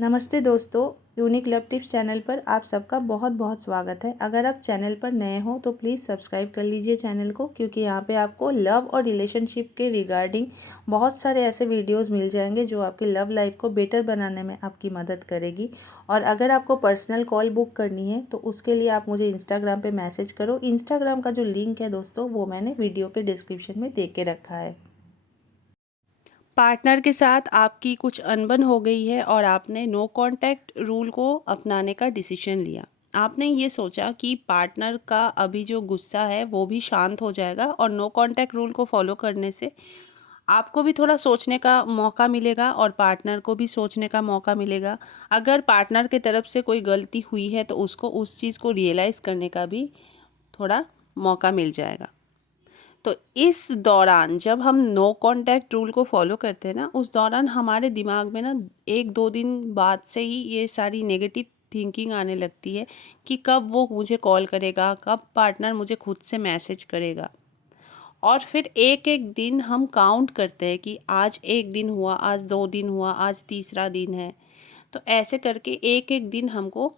नमस्ते दोस्तों, unique love tips channel पर आप सबका बहुत बहुत स्वागत है। अगर आप चैनल पर नए हो तो प्लीज़ सब्सक्राइब कर लीजिए चैनल को, क्योंकि यहाँ पे आपको लव और रिलेशनशिप के रिगार्डिंग बहुत सारे ऐसे वीडियोस मिल जाएंगे जो आपकी लव लाइफ को बेटर बनाने में आपकी मदद करेगी। और अगर आपको पर्सनल कॉल बुक करनी है तो उसके लिए आप मुझे इंस्टाग्राम पर मैसेज करो। इंस्टाग्राम का जो लिंक है दोस्तों, वो मैंने वीडियो के डिस्क्रिप्शन में दे के रखा है। पार्टनर के साथ आपकी कुछ अनबन हो गई है और आपने नो कांटेक्ट रूल को अपनाने का डिसीजन लिया। आपने ये सोचा कि पार्टनर का अभी जो गुस्सा है वो भी शांत हो जाएगा और नो कांटेक्ट रूल को फॉलो करने से आपको भी थोड़ा सोचने का मौका मिलेगा और पार्टनर को भी सोचने का मौका मिलेगा। अगर पार्टनर की तरफ से कोई गलती हुई है तो उसको उस चीज़ को रियलाइज़ करने का भी थोड़ा मौका मिल जाएगा। तो इस दौरान जब हम नो कांटेक्ट रूल को फॉलो करते हैं ना, उस दौरान हमारे दिमाग में ना 1-2 दिन बाद से ही ये सारी नेगेटिव थिंकिंग आने लगती है कि कब वो मुझे कॉल करेगा, कब पार्टनर मुझे खुद से मैसेज करेगा। और फिर एक एक दिन हम काउंट करते हैं कि आज 1 दिन हुआ, आज 2 दिन हुआ, आज तीसरा दिन है। तो ऐसे करके एक एक दिन हमको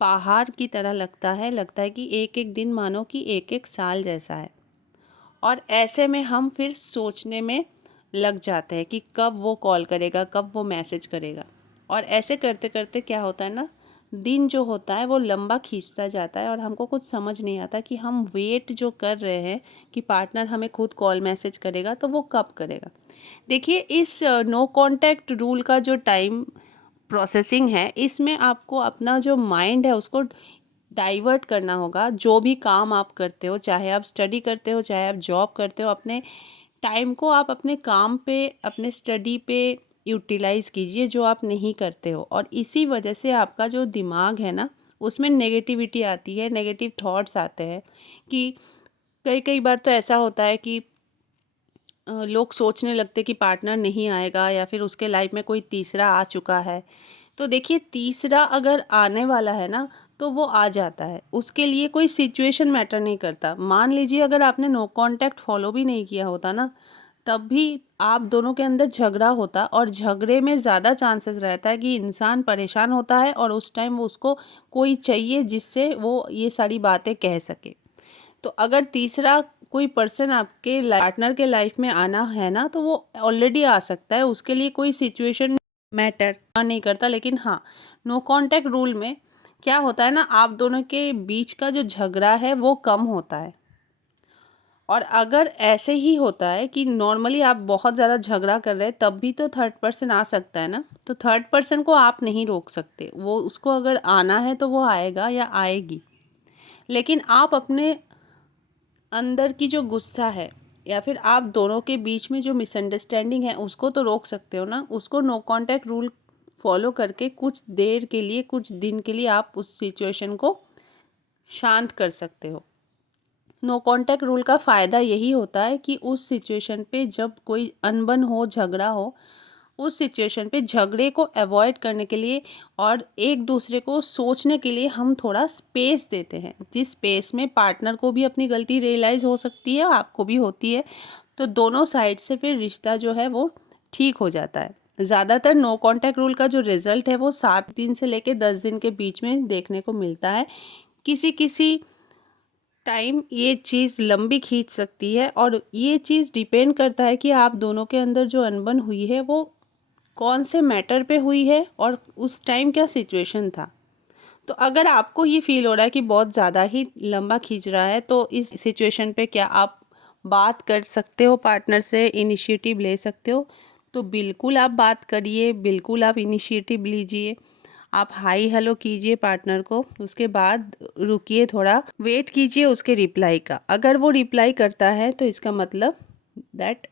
पहाड़ की तरह लगता है कि एक एक दिन मानो कि एक एक साल जैसा है। और ऐसे में हम फिर सोचने में लग जाते हैं कि कब वो कॉल करेगा, कब वो मैसेज करेगा। और ऐसे करते करते क्या होता है ना, दिन जो होता है वो लंबा खींचता जाता है और हमको कुछ समझ नहीं आता कि हम वेट जो कर रहे हैं कि पार्टनर हमें खुद कॉल मैसेज करेगा तो वो कब करेगा। देखिए, इस नो कांटेक्ट रूल का जो टाइम प्रोसेसिंग है, इसमें आपको अपना जो माइंड है उसको डाइवर्ट करना होगा। जो भी काम आप करते हो, चाहे आप स्टडी करते हो, चाहे आप जॉब करते हो, अपने टाइम को आप अपने काम पे, अपने स्टडी पे यूटिलाइज़ कीजिए जो आप नहीं करते हो। और इसी वजह से आपका जो दिमाग है ना, उसमें नेगेटिविटी आती है, नेगेटिव थॉट्स आते हैं। कि कई कई बार तो ऐसा होता है कि लोग सोचने लगते कि पार्टनर नहीं आएगा या फिर उसके लाइफ में कोई तीसरा आ चुका है। तो देखिए, तीसरा अगर आने वाला है ना तो वो आ जाता है। उसके लिए कोई सिचुएशन मैटर नहीं करता। मान लीजिए अगर आपने नो कांटेक्ट फॉलो भी नहीं किया होता ना, तब भी आप दोनों के अंदर झगड़ा होता और झगड़े में ज़्यादा चांसेस रहता है कि इंसान परेशान होता है और उस टाइम वो उसको कोई चाहिए जिससे वो ये सारी बातें कह सके। तो अगर तीसरा कोई पर्सन आपके पार्टनर के लाइफ में आना है ना, तो वो ऑलरेडी आ सकता है। उसके लिए कोई सिचुएशन मैटर नहीं करता। लेकिन हाँ, नो कांटेक्ट रूल में क्या होता है ना, आप दोनों के बीच का जो झगड़ा है वो कम होता है। और अगर ऐसे ही होता है कि नॉर्मली आप बहुत ज़्यादा झगड़ा कर रहे हैं, तब भी तो थर्ड पर्सन आ सकता है ना। तो थर्ड पर्सन को आप नहीं रोक सकते, वो उसको अगर आना है तो वो आएगा या आएगी। लेकिन आप अपने अंदर की जो गुस्सा है या फिर आप दोनों के बीच में जो मिसअंडरस्टैंडिंग है उसको तो रोक सकते हो ना। उसको नो कांटेक्ट रूल फॉलो करके कुछ देर के लिए, कुछ दिन के लिए आप उस सिचुएशन को शांत कर सकते हो। नो कांटेक्ट रूल का फ़ायदा यही होता है कि उस सिचुएशन पे जब कोई अनबन हो, झगड़ा हो, उस सिचुएशन पे झगड़े को अवॉइड करने के लिए और एक दूसरे को सोचने के लिए हम थोड़ा स्पेस देते हैं, जिस स्पेस में पार्टनर को भी अपनी गलती रियलाइज़ हो सकती है, आपको भी होती है। तो दोनों साइड से फिर रिश्ता जो है वो ठीक हो जाता है। ज़्यादातर नो कांटेक्ट रूल का जो रिज़ल्ट है वो 7 दिन से लेकर 10 दिन के बीच में देखने को मिलता है। किसी किसी टाइम ये चीज़ लंबी खींच सकती है और ये चीज़ डिपेंड करता है कि आप दोनों के अंदर जो अनबन हुई है वो कौन से मैटर पे हुई है और उस टाइम क्या सिचुएशन था। तो अगर आपको ये फील हो रहा है कि बहुत ज़्यादा ही लंबा खींच रहा है, तो इस सिचुएशन पे क्या आप बात कर सकते हो, पार्टनर से इनिशिएटिव ले सकते हो। तो बिल्कुल आप बात करिए, बिल्कुल आप इनिशिएटिव लीजिए। आप हाई हेलो कीजिए पार्टनर को, उसके बाद रुकिए, थोड़ा वेट कीजिए उसके रिप्लाई का। अगर वो रिप्लाई करता है तो इसका मतलब दैट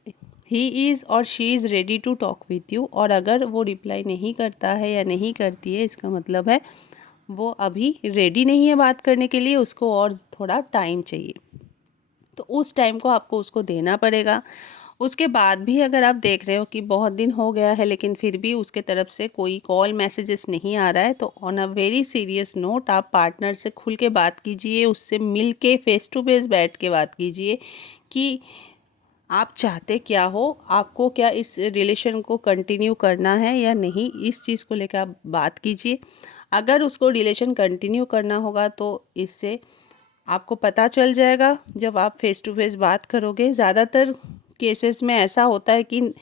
ही इज़ और she is ready to talk with you. और अगर वो रिप्लाई नहीं करता है या नहीं करती है, इसका मतलब है वो अभी रेडी नहीं है बात करने के लिए, उसको और थोड़ा टाइम चाहिए। तो उस टाइम को आपको उसको देना पड़ेगा। उसके बाद भी अगर आप देख रहे हो कि बहुत दिन हो गया है लेकिन फिर भी उसके तरफ से कोई कॉल मैसेजेस नहीं आ रहा है, तो on a very serious note आप पार्टनर से खुल के बात कीजिए, उससे मिल के फेस टू फेस बैठ के बात कीजिए कि आप चाहते क्या हो, आपको क्या इस रिलेशन को कंटिन्यू करना है या नहीं, इस चीज़ को लेकर आप बात कीजिए। अगर उसको रिलेशन कंटिन्यू करना होगा तो इससे आपको पता चल जाएगा जब आप फेस टू फेस बात करोगे। ज़्यादातर केसेस में ऐसा होता है कि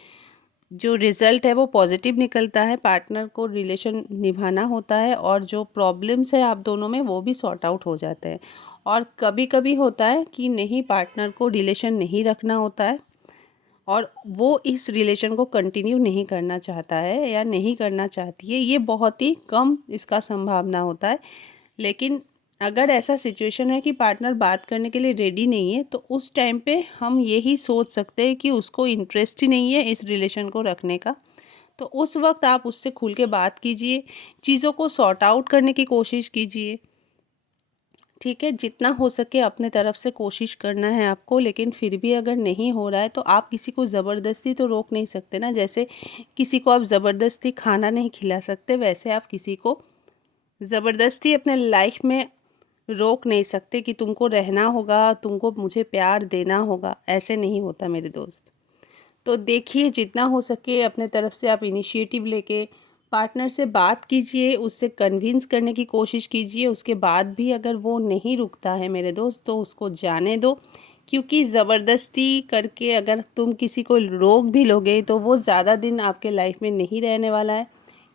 जो रिज़ल्ट है वो पॉजिटिव निकलता है, पार्टनर को रिलेशन निभाना होता है और जो प्रॉब्लम्स है आप दोनों में वो भी सॉर्ट आउट हो जाते हैं। और कभी कभी होता है कि नहीं, पार्टनर को रिलेशन नहीं रखना होता है और वो इस रिलेशन को कंटिन्यू नहीं करना चाहता है या नहीं करना चाहती है। ये बहुत ही कम इसका संभावना होता है। लेकिन अगर ऐसा सिचुएशन है कि पार्टनर बात करने के लिए रेडी नहीं है तो उस टाइम पे हम यही सोच सकते हैं कि उसको इंटरेस्ट ही नहीं है इस रिलेशन को रखने का। तो उस वक्त आप उससे खुल के बात कीजिए, चीज़ों को सॉर्ट आउट करने की कोशिश कीजिए। ठीक है, जितना हो सके अपने तरफ से कोशिश करना है आपको। लेकिन फिर भी अगर नहीं हो रहा है तो आप किसी को ज़बरदस्ती तो रोक नहीं सकते ना। जैसे किसी को आप ज़बरदस्ती खाना नहीं खिला सकते, वैसे आप किसी को ज़बरदस्ती अपने लाइफ में रोक नहीं सकते कि तुमको रहना होगा, तुमको मुझे प्यार देना होगा। ऐसे नहीं होता मेरे दोस्त। तो देखिए, जितना हो सके अपने तरफ से आप इनिशिएटिव लेके पार्टनर से बात कीजिए, उससे कन्विंस करने की कोशिश कीजिए। उसके बाद भी अगर वो नहीं रुकता है मेरे दोस्त तो उसको जाने दो। क्योंकि ज़बरदस्ती करके अगर तुम किसी को रोक भी लोगे तो वो ज़्यादा दिन आपके लाइफ में नहीं रहने वाला है।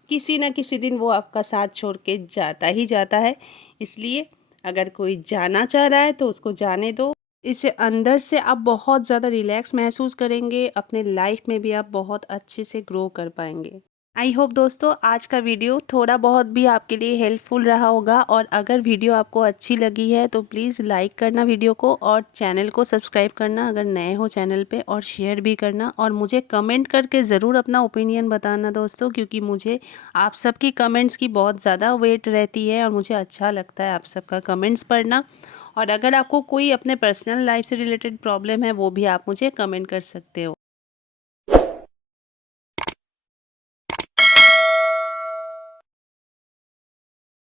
किसी न किसी दिन वो आपका साथ छोड़ के जाता ही जाता है। इसलिए अगर कोई जाना चाह रहा है तो उसको जाने दो। इससे अंदर से आप बहुत ज़्यादा रिलैक्स महसूस करेंगे, अपने लाइफ में भी आप बहुत अच्छे से ग्रो कर पाएंगे। आई होप दोस्तों आज का वीडियो थोड़ा बहुत भी आपके लिए हेल्पफुल रहा होगा। और अगर वीडियो आपको अच्छी लगी है तो प्लीज़ लाइक करना वीडियो को और चैनल को सब्सक्राइब करना अगर नए हो चैनल पे, और शेयर भी करना। और मुझे कमेंट करके ज़रूर अपना ओपिनियन बताना दोस्तों, क्योंकि मुझे आप सबकी कमेंट्स की बहुत ज़्यादा वेट रहती है और मुझे अच्छा लगता है आप सबका कमेंट्स पढ़ना। और अगर आपको कोई अपने पर्सनल लाइफ से रिलेटेड प्रॉब्लम है वो भी आप मुझे कमेंट कर सकते हो।